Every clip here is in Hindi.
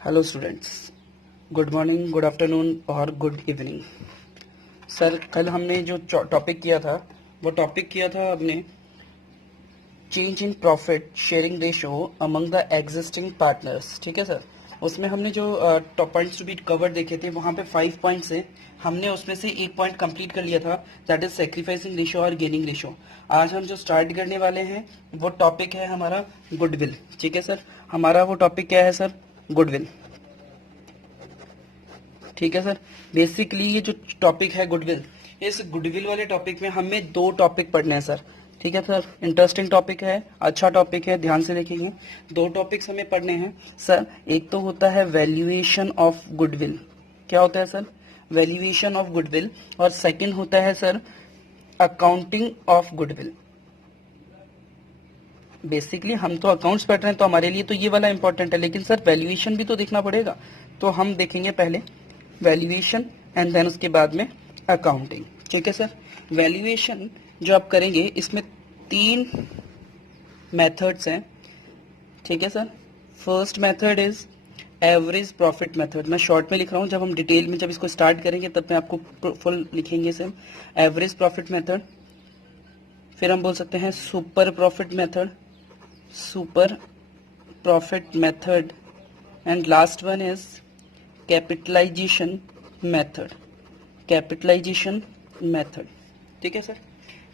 Hello students, good morning, good afternoon और गुड इवनिंग। सर कल हमने जो टॉपिक किया था वो टॉपिक किया था हमने change in profit sharing ratio among the existing partners. ठीक है सर, उसमें हमने जो top points to be cover देखे थे वहां पे 5 पॉइंट्स है। हमने उसमें से एक पॉइंट कंप्लीट कर लिया था, दैट इज सेक्रीफाइसिंग रेशियो और गेनिंग रेशियो। आज हम जो स्टार्ट करने वाले हैं वो टॉपिक है हमारा गुडविल। ठीक है सर, हमारा वो टॉपिक क्या है सर? गुडविल। ठीक है सर, बेसिकली ये जो टॉपिक है गुडविल, इस गुडविल वाले टॉपिक में हमें 2 टॉपिक पढ़ने हैं सर। ठीक है सर, इंटरेस्टिंग टॉपिक है, अच्छा टॉपिक है, ध्यान से देखेंगे। 2 टॉपिक्स हमें पढ़ने हैं सर। एक तो होता है वैल्यूएशन ऑफ गुडविल। क्या होता है सर? Valuation of goodwill. और सेकंड होता है sir accounting of goodwill. Basically हम तो अकाउंट्स पढ़ रहे हैं तो हमारे लिए तो ये वाला इंपॉर्टेंट है, लेकिन सर वैल्यूएशन भी तो देखना पड़ेगा। तो हम देखेंगे पहले वैल्यूएशन एंड देन उसके बाद में अकाउंटिंग। ठीक है सर, वैल्यूएशन जो आप करेंगे इसमें 3 मेथड्स हैं। ठीक है sir, first method is average profit method. मैं शॉर्ट में लिख रहा हूं, जब हम डिटेल में जब इसको स्टार्ट करेंगे तब मैं आपको फुल लिखेंगे सर। एवरेज प्रॉफिट मेथड, फिर हम बोल सकते हैं super profit method, super profit method, and last one is capitalization method, capitalization method. ठीक है सर,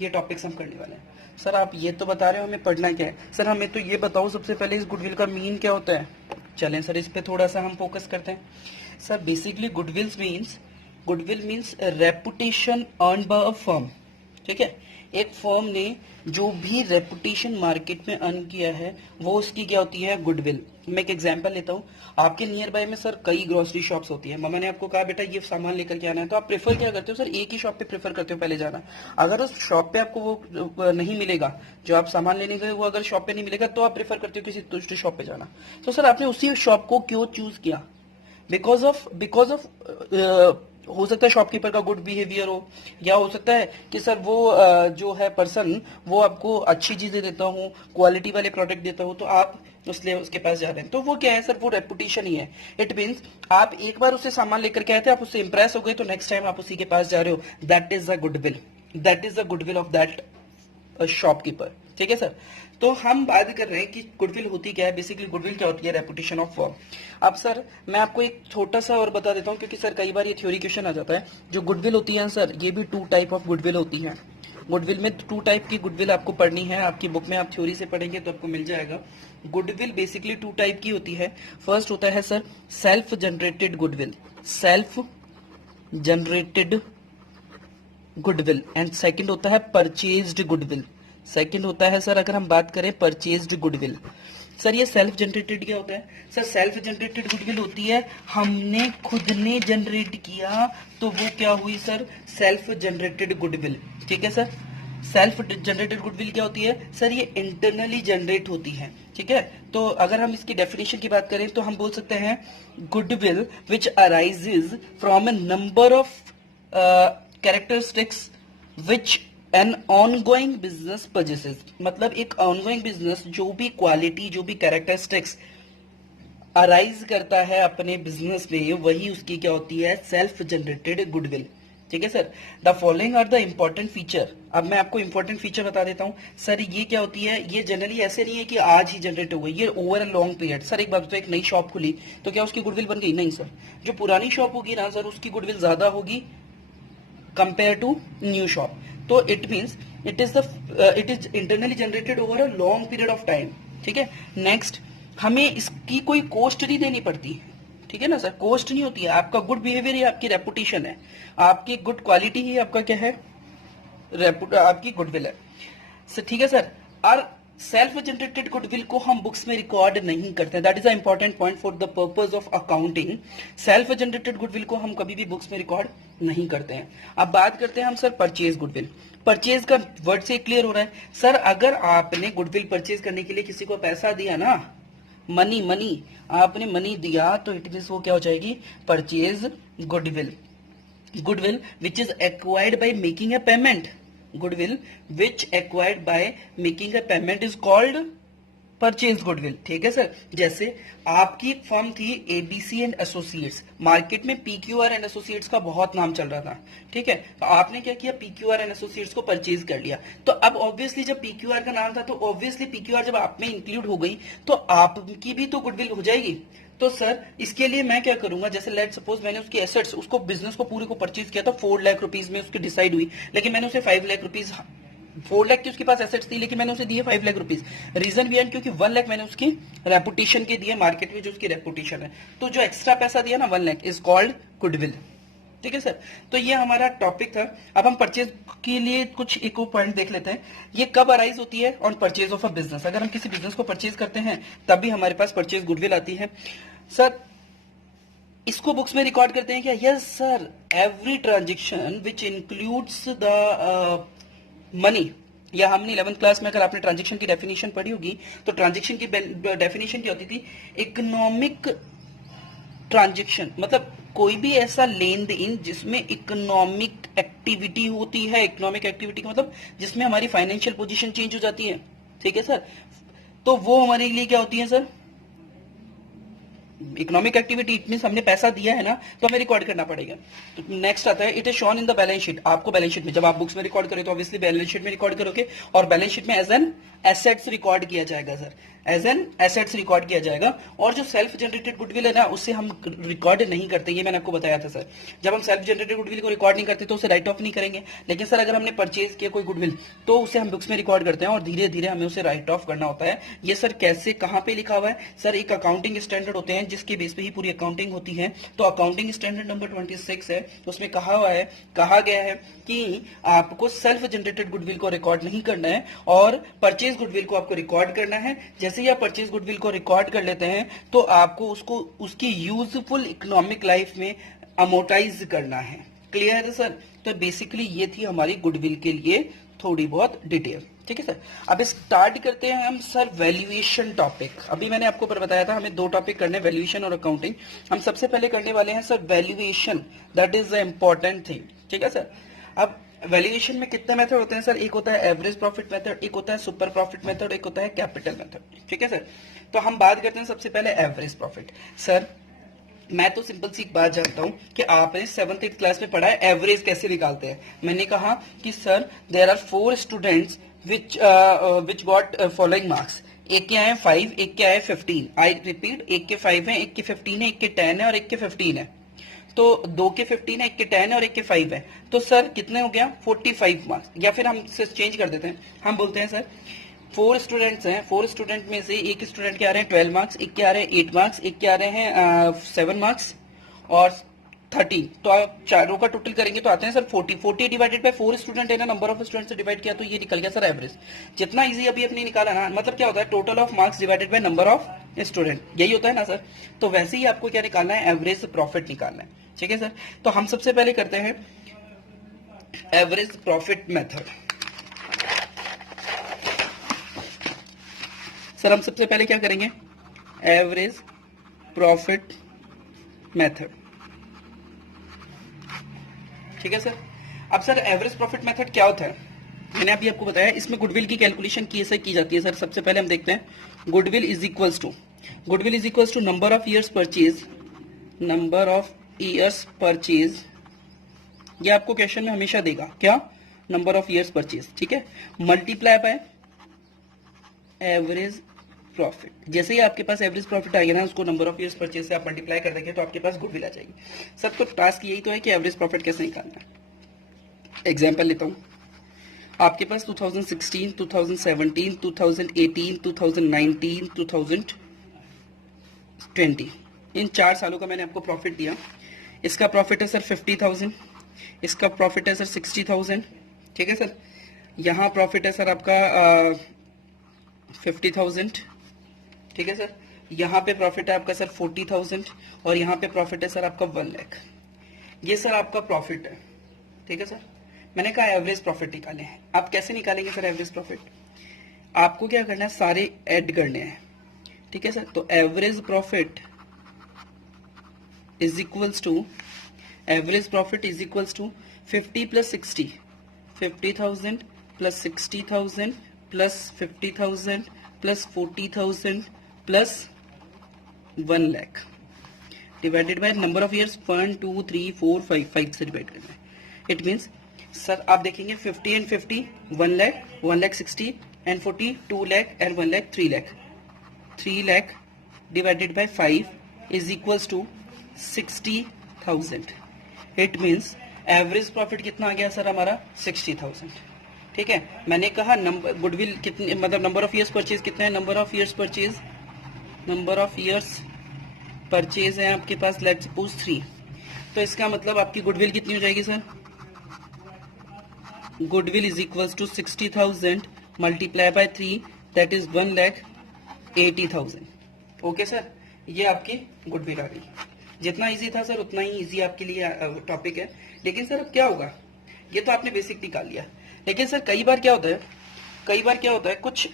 ये टॉपिक्स हम करने वाले हैं। सर आप ये तो बता रहे हो हमें पढ़ना क्या है। सर हमें तो ये बताओ सबसे पहले इस गुडविल का मीन क्या होता है। चलें सर इस पे थोड़ा सा हम फोकस करते हैं। Sir basically goodwill means reputation earn by a firm. ठीक है, एक फर्म ने जो भी रेपुटेशन मार्केट में अर्न किया है वो उसकी क्या होती है? गुडविल। मैं एक एग्जांपल लेता हूँ। आपके नियर बाय में सर कई ग्रोसरी शॉप्स होती है। मम्मा ने आपको कहा बेटा ये सामान लेकर के आना है, तो आप प्रेफर क्या करते हो सर? एक ही शॉप पे प्रेफर करते हो पहले जाना। अगर उस शॉप पे आपको वो नहीं मिलेगा, जो आप सामान लेने गए वो अगर शॉप पे नहीं मिलेगा, तो आप प्रेफर करते हो किसी दूसरी शॉप पे जाना। तो सर आपने उसी शॉप को क्यों चूज किया? बिकॉज ऑफ हो सकता है शॉपकीपर का गुड बिहेवियर हो, या हो सकता है कि सर वो जो है पर्सन वो आपको अच्छी चीजें देता हूँ, क्वालिटी वाले प्रोडक्ट देता हूँ, तो आप उसलिए उसके पास जा रहे हैं। तो वो क्या है सर? वो रेपुटेशन ही है। इट मीन्स आप एक बार उससे सामान लेकर के आए थे, आप उससे इंप्रेस हो गए, तो नेक्स्ट टाइम आप उसी के पास जा रहे हो। That is the goodwill, that is the goodwill of that shopkeeper. ठीक है सर, तो हम बात कर रहे हैं कि गुडविल होती क्या है। बेसिकली गुडविल क्या होती है? Reputation of firm. अब सर मैं आपको एक छोटा सा और बता देता हूं, क्योंकि सर कई बार ये थ्योरी क्वेश्चन आ जाता है। जो गुडविल होती है सर, ये भी 2 टाइप ऑफ गुडविल होती है। गुडविल में 2 टाइप की गुडविल आपको पढ़नी है। आपकी बुक में आप थ्योरी से पढ़ेंगे तो आपको मिल जाएगा। गुडविल बेसिकली 2 टाइप की होती है। फर्स्ट होता है sir self generated goodwill, self generated goodwill, and second होता है परचेज्ड गुडविल। सेकंड होता है सर, अगर हम बात करें परचेज्ड गुडविल। सर ये सेल्फ जनरेटेड क्या होता है? सर सेल्फ जनरेटेड गुडविल होती है हमने खुद ने जनरेट किया, तो वो क्या हुई सर? Self generated goodwill. ठीक है सर, सेल्फ जनरेटेड गुडविल क्या होती है सर? ये इंटरनली जनरेट होती है। ठीक है, तो अगर हम इसकी डेफिनेशन की बात करें तो हम बोल सकते हैं goodwill which arises from a number of characteristics which an ongoing business possesses. मतलब एक ऑनगोइंग बिजनेस जो भी क्वालिटी, जो भी कैरेक्टरिस्टिक्स अराइज करता है अपने बिजनेस में, वही उसकी क्या होती है? Self generated goodwill. ठीक है sir, the following are the important feature. अब मैं आपको इंपॉर्टेंट फीचर बता देता हूं सर। ये क्या होती है? ये जनरली ऐसे नहीं है कि आज ही जनरेट हो गई, ये over a long period. Sir एक बात, तो एक नई शॉप खुली तो क्या उसकी गुडविल बन गई? नहीं सर, जो पुरानी शॉप होगी ना सर, उसकी गुडविल ज्यादा होगी कंपेयर टू न्यू शॉप। तो it means it is internally generated over a long period of time. ठीक है, नेक्स्ट हमें इसकी कोई कॉस्ट नहीं देनी पड़ती। ठीक है ना सर, कॉस्ट नहीं होती है। आपका गुड बिहेवियर ही आपकी रेपुटेशन है, आपकी गुड क्वालिटी ही आपका क्या है? आपकी गुडविल है। सर ठीक है सर, और सेल्फ जनरेटेड गुडविल को हम बुक्स में रिकॉर्ड नहीं करते। That is a important point for the purpose of accounting. Self generated goodwill को हम कभी भी बुक्स में रिकॉर्ड नहीं करते हैं। अब बात करते हैं हम सर परचेज गुडविल। परचेज का वर्ड से क्लियर हो रहा है सर, अगर आपने गुडविल परचेज करने के लिए किसी को पैसा दिया ना, मनी आपने मनी दिया, तो इट मीन्स वो क्या हो जाएगी? Purchase goodwill. Goodwill which is acquired by making a payment, goodwill which acquired by making a payment is called purchase goodwill, ठीक है सर। जैसे आपकी एक फर्म थी एबीसी एंड एसोसिएट्स, मार्केट में पीक्यूआर एंड एसोसिएट्स का बहुत नाम चल रहा था, ठीक है। तो आपने क्या किया, पीक्यूआर एंड एसोसिएट्स को परचेज कर लिया। तो अब ऑब्वियसली जब पीक्यूआर का नाम था तो ऑब्वियसली पीक्यूआर जब आप में इंक्लूड हो गई तो आपकी भी तो गुडविल हो जाएगी। तो सर इसके लिए मैं क्या करूंगा, जैसे लेट सपोज मैंने उसकी एसेट्स, उसको बिजनेस को पूरे को परचेज किया था 4 लाख रुपीज में उसकी डिसाइड हुई, लेकिन मैंने उसे 5 लाख रुपीज, 4 लाख की उसके पास एसेट्स थी लेकिन मैंने उसे दिए 5 लाख रुपीज। रीजन भी है क्योंकि 1 लाख मैंने उसकी रेपुटेशन के दिए, मार्केट में जो उसकी रेपुटेशन है। तो जो एक्स्ट्रा पैसा दिया ना 1 लाख इज कॉल्ड गुडविल, ठीक है सर। तो ये हमारा टॉपिक था। अब हम परचेज के लिए कुछ एक पॉइंट देख लेते हैं, ये कब अराइज होती है on purchase of a business. अगर हम किसी बिजनेस को परचेज करते हैं तब भी हमारे पास परचेज गुडविल आती है। सर इसको बुक्स में रिकॉर्ड करते हैं क्या? Yes sir, every transaction which includes the money, या हमने 11th क्लास में अगर आपने ट्रांजेक्शन की डेफिनेशन पढ़ी होगी तो ट्रांजेक्शन की डेफिनेशन क्या होती थी, इकोनॉमिक ट्रांजेक्शन, मतलब कोई भी ऐसा लेन देन जिसमें इकोनॉमिक एक्टिविटी होती है। इकोनॉमिक एक्टिविटी का मतलब जिसमें हमारी फाइनेंशियल पोजीशन चेंज हो जाती है, ठीक है सर। तो वो हमारे लिए क्या होती है sir, economic activity. It means हमने पैसा दिया है ना तो हमें रिकॉर्ड करना पड़ेगा। तो नेक्स्ट आता है it is shown in the balance sheet. आपको बैलेंस शीट में, जब आप बुक्स में रिकॉर्ड करें तो ऑब्वियसली बैलेंस शीट में रिकॉर्ड करोगे, और बैलेंस शीट में एज एन एसेट्स रिकॉर्ड किया जाएगा sir, as an assets record किया जाएगा। और जो सेल्फ जनरेटेड गुडविल है ना उससे हम रिकॉर्ड नहीं करते, ये मैंने आपको बताया था सर। जब हम सेल्फ जनरेटेड गुडविल को रिकॉर्ड नहीं करते तो उसे राइट ऑफ नहीं करेंगे, लेकिन सर अगर हमने परचेज किया कोई गुडविल तो उसे हम बुक्स में रिकॉर्ड करते हैं और धीरे धीरे हमें उसे राइट ऑफ करना होता है। ये सर कैसे, कहां पे लिखा हुआ है सर, एक अकाउंटिंग स्टैंडर्ड होते हैं जिसके बेस पे ही पूरी अकाउंटिंग होती है। तो अकाउंटिंग स्टैंडर्ड नंबर 26 है, उसमें कहा गया है कि आपको सेल्फ जनरेटेड गुडविल को रिकॉर्ड नहीं करना है और परचेज गुडविल को आपको रिकॉर्ड करना है। जैसे ही आप परचेज गुडविल को रिकॉर्ड कर लेते हैं तो आपको उसको उसकी यूजफुल इकोनॉमिक लाइफ में अमोर्टाइज करना है। क्लियर है सर? तो बेसिकली ये थी हमारी गुडविल के लिए थोड़ी बहुत डिटेल, ठीक है सर। अब स्टार्ट करते हैं हम सर वैल्यूएशन टॉपिक। अभी मैंने आपको पर बताया था हमें 2 टॉपिक करने, वैल्यूएशन और अकाउंटिंग। हम सबसे पहले करने वाले हैं sir valuation, that is the important thing, ठीक है सर। अब वैल्यूएशन में कितने मेथड होते हैं सर, एक होता है एवरेज प्रॉफिट मेथड, एक होता है सुपर प्रॉफिट मेथड, एक होता है कैपिटल मेथड, ठीक है सर। तो हम बात करते हैं सबसे पहले एवरेज प्रॉफिट। सर मैं तो सिंपल सी एक बात जानता हूं कि आपने 7th 8th क्लास में पढ़ा है एवरेज कैसे निकालते हैं। मैंने कहा कि sir there are 4 students which got following marks. एक के आए 5, एक के आए 15। आई रिपीट, एक के 5 है, एक के 15 है, एक के 10 है और एक के 15 है। तो 2 के 15 है, एक के 10 है और एक के 5 है। तो सर कितने हो गया, 45 मार्क्स। या फिर हम चेंज कर देते हैं, हम बोलते हैं सर 4 स्टूडेंट्स हैं, 4 स्टूडेंट में से एक स्टूडेंट के आ रहे हैं 12 मार्क्स, एक के आ रहे हैं 8 मार्क्स, एक के आ रहे हैं 7 मार्क्स और 30। तो आप चारों का टोटल करेंगे तो आते हैं सर 40। 40 डिवाइडेड बाय 4 स्टूडेंट है ना, नंबर ऑफ स्टूडेंट से डिवाइड किया तो ये निकल गया सर एवरेज। जितना इजी अभी अपने निकाला ना, मतलब क्या होता है, total of marks divided by number of student, यही होता है ना सर। तो वैसे ही आपको क्या निकालना है, एवरेज प्रॉफिट निकालना है, ठीक है सर। तो हम सबसे पहले करते हैं एवरेज प्रॉफिट मेथड। सर हम सबसे पहले क्या करेंगे, एवरेज प्रॉफिट मेथड, ठीक है सर। अब सर एवरेज प्रॉफिट मेथड क्या होता है, मैंने अभी आपको बताया। इसमें गुडविल की कैलकुलेशन कैसे की जाती है सर। सबसे पहले हम देखते हैं goodwill is equals to number of years purchase, number of years purchase. ये आपको क्वेश्चन में हमेशा देगा क्या, नंबर ऑफ ईयर्स परचेज, ठीक है, मल्टीप्लाई बाय एवरेज प्रॉफिट। जैसे ही आपके पास एवरेज प्रॉफिट आएगा ना, उसको नंबर ऑफ ईयर्स परचेज से आप मल्टीप्लाई कर देंगे तो आपके पास गुडविल आ जाएगी। सबको टास्क यही तो है कि एवरेज प्रॉफिट कैसे निकालना है। एग्जांपल लेता हूं, आपके पास 2016, 2017, 2018, 2019, 2020 इन 4 सालों का मैंने आपको प्रॉफिट दिया। इसका प्रॉफिट है सर 50,000, इसका प्रॉफिट है सर 60,000, ठीक है सर। यहाँ प्रॉफिट है सर आपका 50,000, ठीक है सर। यहाँ पे प्रॉफिट है आपका सर 40,000 और यहाँ पे प्रॉफिट है सर आपका 1 लाख। ये सर आपका प्रॉफिट है, ठीक है सर। मैंने कहा एवरेज प्रॉफिट निकाले हैं। आप कैसे निकालेंगे सर एवरेज प्रॉफिट, आपको क्या करना है, सारे ऐड करने हैं, ठीक है सर। तो average profit is equals to 50 plus 60, 50,000 plus 60,000 plus 50,000 plus 40,000 प्लस 1 lakh divided by number of years 1 2 3 4 5 से डिवाइड करना है. इट मीन्स सर आप देखेंगे 50 and 50 1 lakh 60 and 40 2 lakh and 1 lakh 3 lakh divided by 5 is equals to 60,000. It means average profit कितना आ गया सर हमारा 60,000. ठीक है, मैंने कहा नंबर गुडविल कितने मतलब नंबर ऑफ ईयर्स परचेज कितना है, नंबर ऑफ ईयर्स परचेज है आपके पास लेट्स सपोज 3. तो इसका मतलब आपकी गुडविल कितनी हो जाएगी sir, goodwill is equals to 60,000 multiply by 3 that is 1,80,000. Okay sir, ये आपकी गुडविल आ गई. जितना इजी था सर उतना ही इजी आपके लिए टॉपिक है. लेकिन सर अब क्या होगा, ये तो आपने बेसिक निकाल लिया. लेकिन सर कई बार क्या होता है कुछ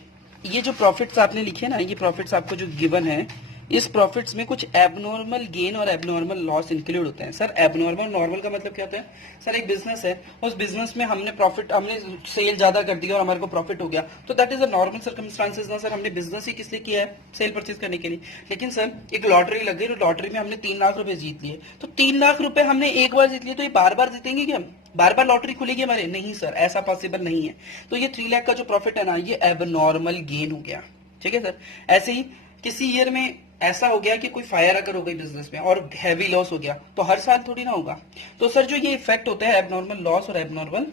ये जो प्रॉफिट्स आपने लिखे ना, ये प्रॉफिट्स आपको जो गिवन है, इस प्रॉफिट्स में कुछ एबनॉर्मल गेन और एबनॉर्मल लॉस इंक्लूड होते हैं. सर एबनॉर्मल नॉर्मल का मतलब क्या होता है, सर एक बिजनेस है, उस बिजनेस में हमने सेल ज्यादा कर दिया और हमारे को प्रॉफिट हो गया, तो that is a normal circumstances ना सर. हमने बिजनेस ही किस लिए किया है, सेल परचेज करने के लिए. लेकिन सर एक लॉटरी लग गई, लॉटरी में हमने 3 लाख रुपए जीत लिए, तो 3 लाख रुपए हमने एक बार जीत लिए, तो ये बार बार जीतेंगे क्या, बार बार लॉटरी खुलेगी हमारे? नहीं सर, ऐसा पॉसिबल नहीं है. तो ये 3 लाख का जो प्रॉफिट है ना, ये एबनॉर्मल गेन हो गया. ठीक है सर. ऐसे ही किसी ईयर में ऐसा हो गया कि कोई फायर अगर हो गई बिजनेस में और हैवी लॉस हो गया, तो हर साल थोड़ी ना होगा. तो सर जो ये इफेक्ट होते हैं एबनॉर्मल लॉस और एबनॉर्मल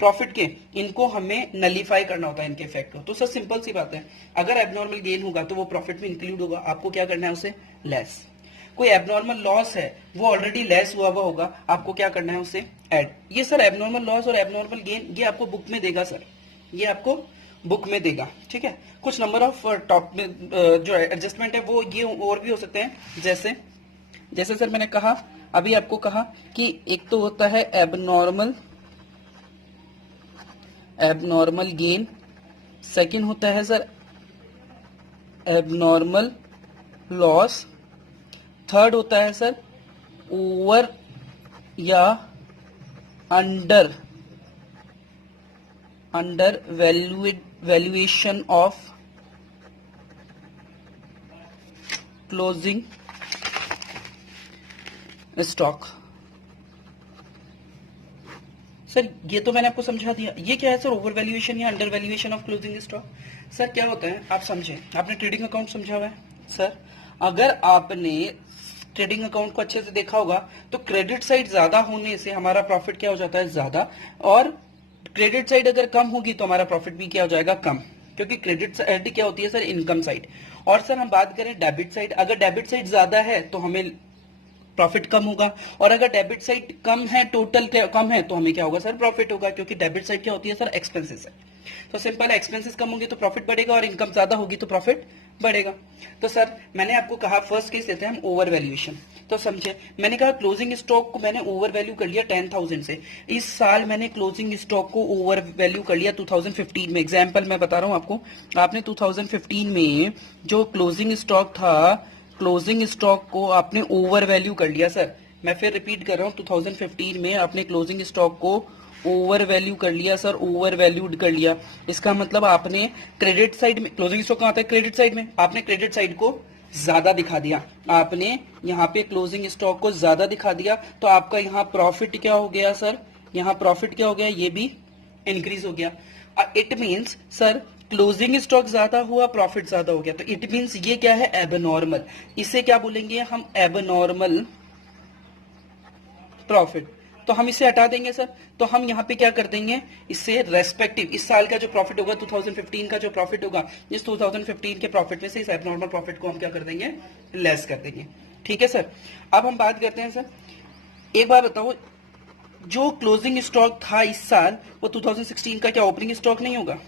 प्रॉफिट के, इनको हमें नलीफाई करना होता है, इनके इफेक्ट को. तो सर सिंपल सी बात है, अगर एबनॉर्मल गेन होगा तो वो प्रॉफिट में इंक्लूड होगा, आपको क्या करना है उसे लेस. कोई एबनॉर्मल लॉस है वो ऑलरेडी लेस हुआ होगा, आपको क्या करना है उसे ऐड. ये सर एबनॉर्मल लॉस और एबनॉर्मल गेन ये आपको बुक में देगा सर, ये आपको बुक में देगा. ठीक है, कुछ नंबर ऑफ टॉप जो एडजस्टमेंट है वो ये और भी हो सकते हैं. जैसे सर मैंने कहा अभी आपको कहा कि एक तो होता है एबनॉर्मल गेन, सेकंड होता है सर एबनॉर्मल लॉस, थर्ड होता है सर ओवर या under valuation of closing stock. Sir ये तो मैंने आपको समझा दिया. ये क्या है सर, ओवर वैल्यूएशन या under valuation of closing stock. Sir क्या होता है आप समझे, आपने ट्रेडिंग अकाउंट समझा हुआ है. सर अगर आपने ट्रेडिंग अकाउंट को अच्छे से देखा होगा तो क्रेडिट साइड ज्यादा होने से हमारा प्रॉफिट क्या हो जाता है ज्यादा, और क्रेडिट साइड अगर कम होगी तो हमारा प्रॉफिट भी क्या हो जाएगा कम, क्योंकि क्रेडिट साइड क्या होती है सर इनकम साइड. और सर हम बात करें डेबिट साइड, अगर डेबिट साइड ज्यादा है तो हमें प्रॉफिट कम होगा, और अगर डेबिट साइड कम है, टोटल कम है, तो हमें क्या होगा सर प्रॉफिट होगा, क्योंकि डेबिट साइड क्या होती है सर एक्सपेंसेस है. तो सिंपल एक्सपेंसेस कम होंगे तो प्रॉफिट बढ़ेगा और इनकम ज्यादा होगी तो प्रॉफिट बढ़ेगा. तो सर मैंने आपको कहा फर्स्ट केस लेते हैं हम ओवर वैल्यूएशन. तो समझे, मैंने कहा क्लोजिंग स्टॉक को मैंने ओवर वैल्यू कर लिया 10,000 से. इस साल मैंने क्लोजिंग स्टॉक को ओवर वैल्यू कर लिया 2015 में. एग्जाम्पल मैं बता रहा हूं आपको, आपने 2015 में जो क्लोजिंग स्टॉक था, क्लोजिंग स्टॉक को आपने ओवर वैल्यू कर लिया. सर मैं फिर रिपीट कर रहा हूं, 2015 में आपने क्लोजिंग स्टॉक को ओवर वैल्यू कर लिया सर, ओवर वैल्यूड कर लिया. इसका मतलब आपने क्रेडिट साइड में, क्लोजिंग स्टॉक कहां आता है क्रेडिट साइड में, आपने क्रेडिट साइड को ज्यादा दिखा दिया, आपने यहाँ पे क्लोजिंग स्टॉक को ज्यादा दिखा दिया, तो आपका यहाँ प्रॉफिट क्या हो गया सर, यहाँ प्रॉफिट क्या हो गया, ये भी इंक्रीज हो गया. It means sir closing stock ज्यादा हुआ, प्रॉफिट ज्यादा हो गया, तो इट मीन्स ये क्या है एबनॉर्मल. इसे क्या बोलेंगे हम एबनॉर्मल प्रॉफिट. तो हम इसे हटा देंगे सर. तो हम यहाँ पे क्या कर देंगे, इससे रेस्पेक्टिव इस साल का जो प्रॉफिट होगा 2015 का जो प्रॉफिट होगा, इस 2015 के प्रॉफिट में से इस एबनॉर्मल प्रॉफिट को हम क्या कर देंगे, लेस कर देंगे. ठीक है सर. अब हम बात करते हैं सर, एक बार बताओ, जो क्लोजिंग स्टॉक था इस साल वो 2016 का क्या ओपनिंग स्टॉक नहीं होगा,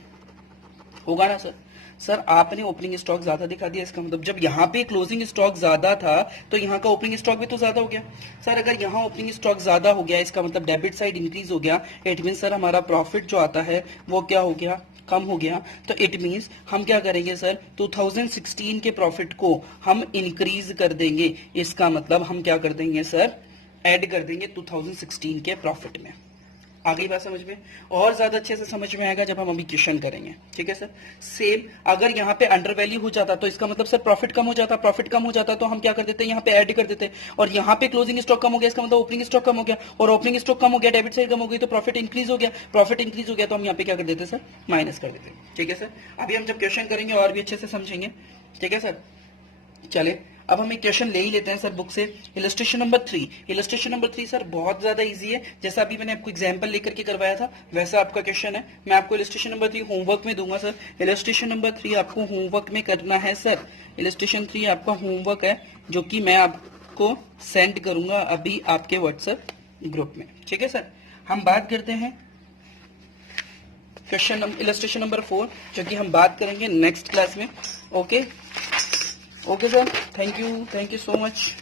होगा ना सर. सर आपने ओपनिंग स्टॉक ज्यादा दिखा दिया, इसका मतलब जब यहाँ पे क्लोजिंग स्टॉक ज्यादा था तो यहाँ का ओपनिंग स्टॉक भी तो ज्यादा हो गया. सर अगर यहाँ ओपनिंग स्टॉक ज्यादा हो गया, इसका मतलब डेबिट साइड इंक्रीज हो गया, इट मीन सर हमारा प्रॉफिट जो आता है वो क्या हो गया, कम हो गया. तो इट मीन्स हम क्या करेंगे सर, 2016 के प्रॉफिट को हम इंक्रीज कर देंगे. इसका मतलब हम क्या कर देंगे सर, ऐड कर देंगे 2016 के प्रॉफिट में. आ गई बात समझ में? और ज्यादा अच्छे से समझ में आएगा जब हम अभी क्वेश्चन करेंगे, ठीक है सर। सेल अगर यहाँ पे अंडर वैल्यू हो जाता तो इसका मतलब सर प्रॉफिट कम हो जाता, प्रॉफिट कम हो जाता तो हम क्या कर देते हैं, यहाँ पे ऐड कर देते, और यहाँ पे क्लोजिंग स्टॉक कम हो गया, इसका मतलब ओपनिंग स्टॉक कम हो गया, और ओपनिंग स्टॉक कम हो गया, डेबिट साइड कम हो गई, तो प्रॉफिट इंक्रीज हो गया, प्रॉफिट इंक्रीज हो गया तो हम यहाँ पे क्या कर देते सर, माइनस कर देते, ठीक है सर। अभी हम जब क्वेश्चन करेंगे और भी अच्छे से समझेंगे, ठीक है सर। चले अब हम एक क्वेश्चन ले ही लेते हैं सर बुक से। Illustration number 3, illustration number 3 sir बहुत ज्यादा इजी है, जैसा अभी मैंने आपको एग्जांपल लेकर के करवाया था वैसा आपका क्वेश्चन है। मैं आपको इलस्ट्रेशन नंबर 3 होमवर्क में दूंगा सर। इलस्ट्रेशन नंबर 3 आपको होमवर्क में करना है सर। इलस्ट्रेशन 3 आपका होमवर्क है जो कि मैं आपको सेंड करूंगा अभी आपके व्हाट्सएप ग्रुप में, ठीक है सर। हम बात करते हैं क्वेश्चन इलस्ट्रेशन नंबर 4 जो कि हम बात करेंगे नेक्स्ट क्लास में। Okay okay sir, thank you so much.